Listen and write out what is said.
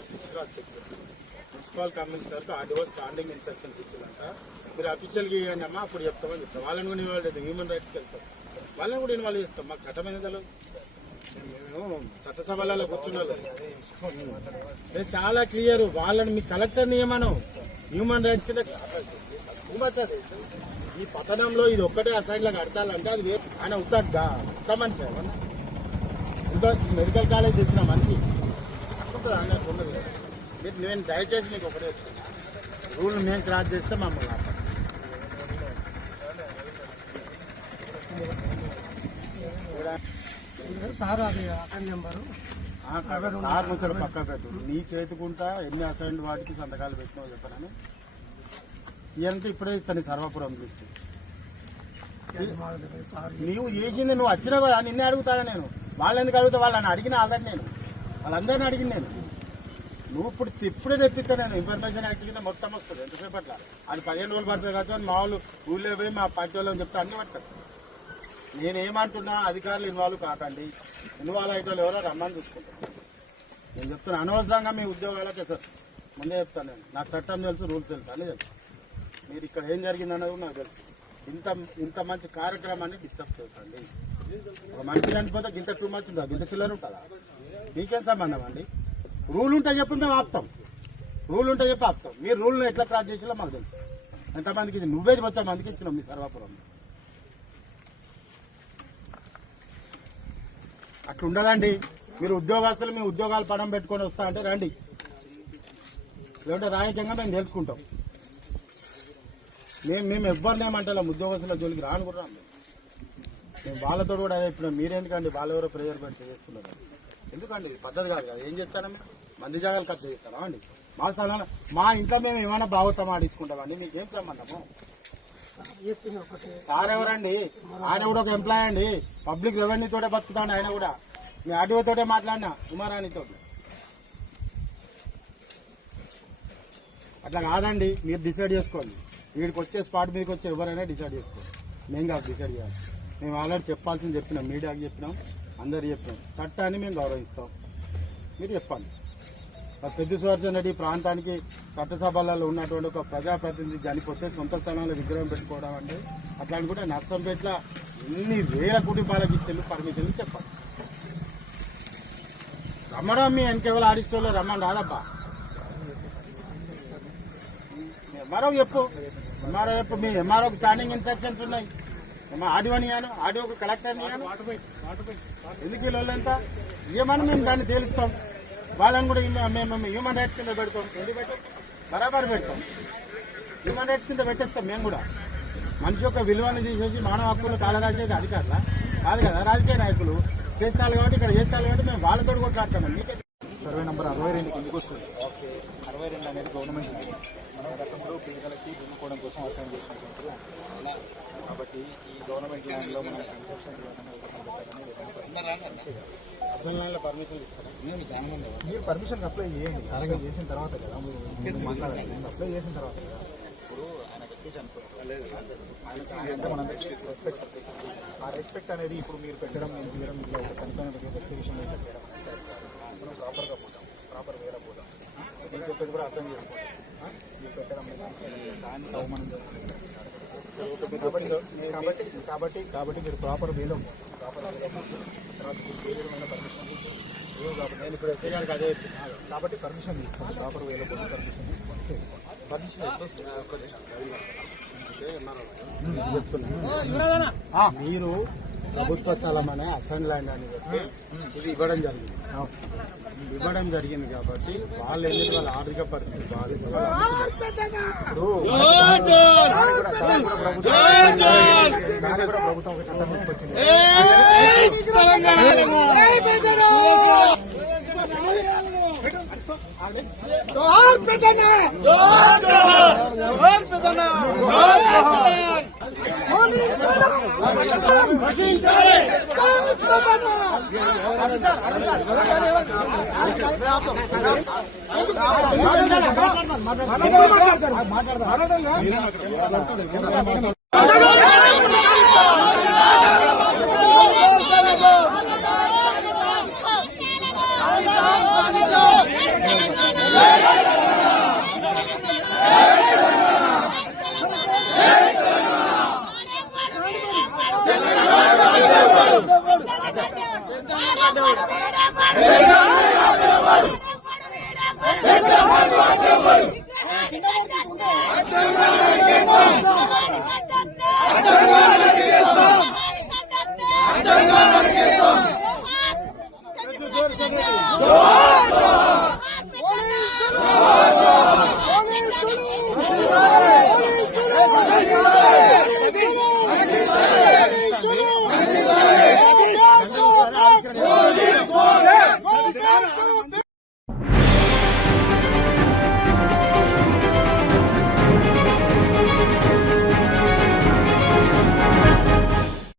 Letter 6 గా check municipal commissioner కు RDO standing instructions ఇచ్చిందంట. మీరు అఫీషియల్గా ఇవ్వండి అమ్మా, అప్పుడు చెప్తామని చెప్తాం. వాళ్ళని కూడా ఇన్వాల్వ్ అవుతాం, హ్యూమన్ రైట్స్కి వెళ్తాం, వాళ్ళని కూడా ఇన్వాల్వ్ చేస్తాం. మాకు చట్టం అనేది తెలియదు. మేము చట్టసభలలో కూర్చున్నారు, చాలా క్లియర్. వాళ్ళని మీ కలెక్టర్ నియమనం హ్యూమన్ రైట్స్ కింద అది ఈ పట్టణంలో ఇది ఒక్కటే అసైన్లో కడతాలంటే అది ఆయన ఉత్తగా ఉత్త మనిషి మెడికల్ కాలేజ్ తెచ్చిన మనిషి ఉన్నది. మీరు నేను దయచేసి మీకు ఒకటే రూల్ మేము క్రాస్ చేస్తే మమ్మల్ని సార్ అది అసైన్ నెంబరు సార్ కొంచెం పక్క పెట్టు. నీ చేతుకుంటా ఎన్ని అసైన్ వాటికి సంతకాలు పెట్టినావు చెప్పనని ఇదంతా ఇప్పుడే ఇస్తాను సర్వాపురం లిస్ట్. నీవు చేసింది నువ్వు వచ్చినా కదా నిన్నే అడుగుతాడా నేను. వాళ్ళెందుకు అడుగుతా, వాళ్ళని అడిగిన ఆల్రెడీ నేను వాళ్ళందరినీ అడిగింది నేను. నువ్వు ఇప్పుడు ఇప్పుడే తెప్పిస్తా నేను. ఇన్ఫర్మేషన్ యాక్ట్ కింద మొత్తం వస్తుంది ఎంతసేపు అట్లా. అది 15 రోజులు పడుతుంది కదా. మా వాళ్ళు ఊళ్ళో పోయి మా పార్టీ వాళ్ళని చెప్తే అన్ని పడతారు. నేనేమంటున్నా అధికారులు ఇన్వాల్వ్ కాకండి, ఇన్వాల్వ్ అయ్యే వాళ్ళు ఎవరో రమ్మని చూసుకుంటాను. నేను చెప్తున్నా అనవసరంగా మీ ఉద్యోగాలకే సార్ ముందే చెప్తాను నేను. నాకు చట్టం తెలుసు, రూల్స్ తెలుసు అని తెలుసు. మీరు ఇక్కడ ఏం జరిగిందన్నది నాకు తెలుసు. ఇంత మంచి కార్యక్రమాన్ని డిస్టర్బ్ చేయండి. ఒక మనిషి చనిపోతే గింత టూ మచ్ ఉంటుందా, గింత చిల్లర ఉంటుందా? మీకేం సంబంధం అండి? రూల్ ఉంటే చెప్పి మేము ఆపుతాం, రూల్ ఉంటే చెప్పి ఆపుతాం. మీరు రూల్ను ఎట్లా క్రాస్ చేసినా మాకు తెలుసు. ఎంతమందికి ఇది నువ్వే వచ్చా మందికి ఇచ్చినావు మీ సర్వాపురం. అట్లా ఉండదండి. మీరు ఉద్యోగస్తులు మీ ఉద్యోగాలు పడం పెట్టుకొని వస్తా అంటే రండి, లేదంటే రాజకీయంగా మేము తెలుసుకుంటాం. మేము ఎవరినేమంటాం ఉద్యోగస్తుల జోలికి రాను కూడా రాను. మేము వాళ్ళతో కూడా అదే చెప్పినాం. మీరెందుకండి వాళ్ళెవరో ప్రేయర్ పెట్టి చేస్తున్నారు? ఎందుకండి పద్ధతి కాదు కదా. ఏం చేస్తారా మీరు? మంది జాగాలు ఖర్చు చేస్తారా అండి? మా స్థలాన్ని మా ఇంట్లో మేము ఏమైనా భాగవతం ఆడించుకుంటామండి. మీకేం సంబంధము? సార్ ఎవరండి? ఆయన కూడా ఒక ఎంప్లాయ్ అండి. పబ్లిక్ రెవెన్యూ తోటే బతుకుతాడు ఆయన కూడా. మీ ఆర్డీఓ తోటే మాట్లాడినా, ఉమారాణితో. అట్లా కాదండి, మీరు డిసైడ్ చేసుకోండి. వీడికి వచ్చే స్పాట్ మీదకి వచ్చే ఎవరైనా డిసైడ్ చేసుకోండి. మేము కాదు డిసైడ్ చేయాలి. మేము ఆల్రెడీ చెప్పాల్సింది చెప్పినాం, మీడియాకి చెప్పినాం, అందరు చెప్పినాం. చట్టాన్ని మేము గౌరవిస్తాం, మీరు చెప్పండి. పెద్ద సుదర్శన్ రెడ్డి ప్రాంతానికి చట్టసభలలో ఉన్నటువంటి ఒక ప్రజాప్రతినిధి చనిపోతే సొంత స్థలంలో విగ్రహం పెట్టుకోవడం అంటే అట్లా అనుకుంటే నర్సంపేటలో ఎన్ని వేల కుటుంబాలకు ఇచ్చేళ్ళు పర్మిషన్లు చెప్పాలి. రమ్మడం మీ వెనకేవాళ్ళు ఆడిస్టోలో రమ్మని రాదబ్బా. ఎంఆర్ఓ చెప్పు, ఎంఆర్ఓ చెప్పు. మీ ఎంఆర్ఓకి స్టాండింగ్ ఇన్స్ట్రక్షన్స్ ఉన్నాయి. ఆడియోని ఆడియోకి కలెక్టర్ ఎందుకు వీళ్ళు ఎంత ఏమని మేము దాన్ని తేలుస్తాం. వాళ్ళని కూడా మేము హ్యూమన్ రైట్స్ కింద పెడతాం. ఎందుకు పెట్టాం? బరాబర్ పెడతాం. హ్యూమన్ రైట్స్ కింద పెట్టేస్తాం. మేము కూడా మనిషి యొక్క విలువను తీసేసి మానవ హక్కులు కాలరాసేది అధికారుల కాదు కదా. రాజకీయ నాయకులు చేస్తారు కాబట్టి ఇక్కడ చేస్తారు కాబట్టి మేము వాళ్ళతో కొట్లాడతాం. మీకే సర్వే నెంబర్ 62 కిందకి వస్తుంది. 62 అనేది గవర్నమెంట్ ఉంది. మన గతంలో పేదలకి దున్నుకోవడం కోసం అసైన్ చేసినటువంటి అలా. కాబట్టి ఈ గవర్నమెంట్ ల్యాండ్లో మనం కన్స్ట్రక్షన్ అసలు పర్మిషన్ ఇస్తారా? మేము చాలా మంది మీరు పర్మిషన్ అప్లై చేయండి. సరగా చేసిన తర్వాత కదా మీరు మాట్లాడాలి. అప్లై చేసిన తర్వాత కదా. ఇప్పుడు ఆయన వ్యక్తి చనిపోతుంది, ఆయనకి మనందరికీ రెస్పెక్ట్. ఆ రెస్పెక్ట్ అనేది ఇప్పుడు మీరు పెట్టడం, నేను తీయడం, ఇట్లా చనిపోయిన వ్యక్తి విషయంలో ఇట్లా చేయడం మనం ప్రాపర్గా పోతాం, ప్రాపర్ వేరే పోతాం. నేను చెప్పేది కూడా అర్థం చేసుకోండి. మీరు పెట్టడం దాన్ని అవమానం కాబట్టి మీరు ప్రాపర్ వేలో ప్రాపర్ తర్వాత మీరు పర్మిషన్ నేను ఇప్పుడు ఎస్ఐ గారికి అదే కాబట్టి పర్మిషన్ తీసుకోండి. ప్రాపర్ వేలో పర్మిషన్ తీసుకోండి. చెప్తున్నా, మీరు ప్రభుత్వ స్థలం అనే అసైన్ ల్యాండ్ అని చెప్పి ఇది ఇవ్వడం జరిగింది కాబట్టి వాళ్ళు ఎందుకు వాళ్ళ ఆర్థిక పరిస్థితి ప్రభుత్వం ఒక చట్టం తీసుకొచ్చింది. మాట్లాడదాం పెట్టాలి